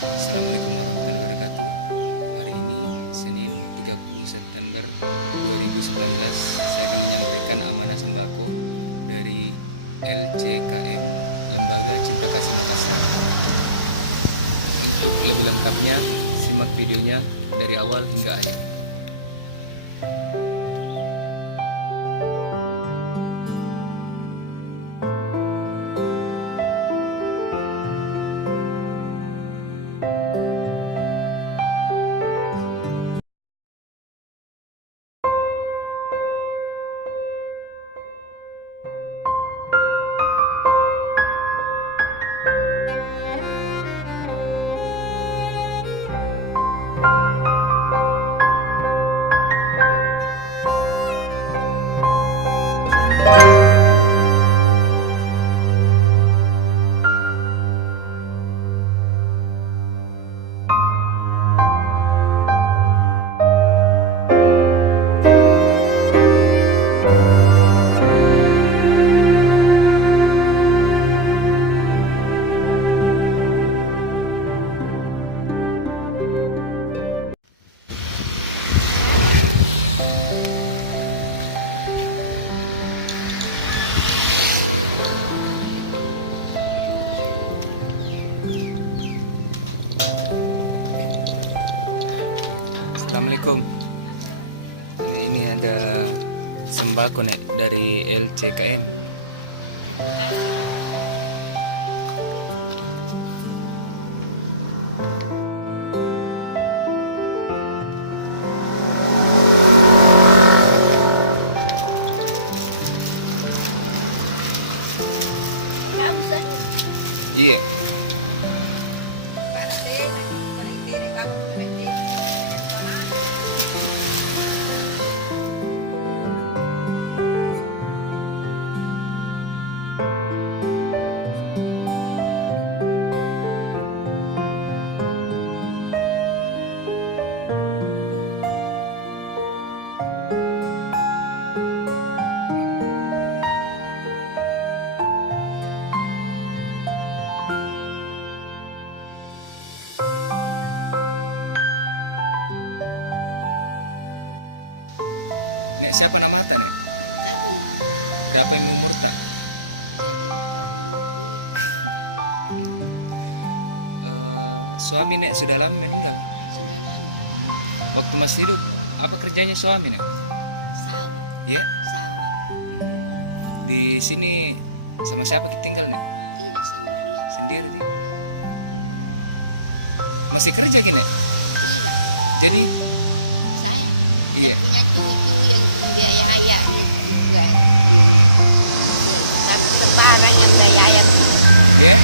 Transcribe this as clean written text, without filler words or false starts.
Assalamualaikum warahmatullahi wabarakatuh. Hari ini Senin 30 September 2019, saya akan menyampaikan amanah sembako dari LCKM, Lembaga Cipta Kasih Makassar. Untuk lebih lengkapnya, simak videonya dari awal hingga akhir. Assalamualaikum. Ini ada sembako nih dari LCKM. Iya. Nek, siapa nama Nek? Siapa yang memurta? Suami Nek sudah lama meninggal. Waktu masih hidup, apa kerjanya suami Nek? Ya, di sini sama siapa kita tinggal Nek? Sendiri. Masih kerja gini? Jadi, iya. Barang yang biaya Ya.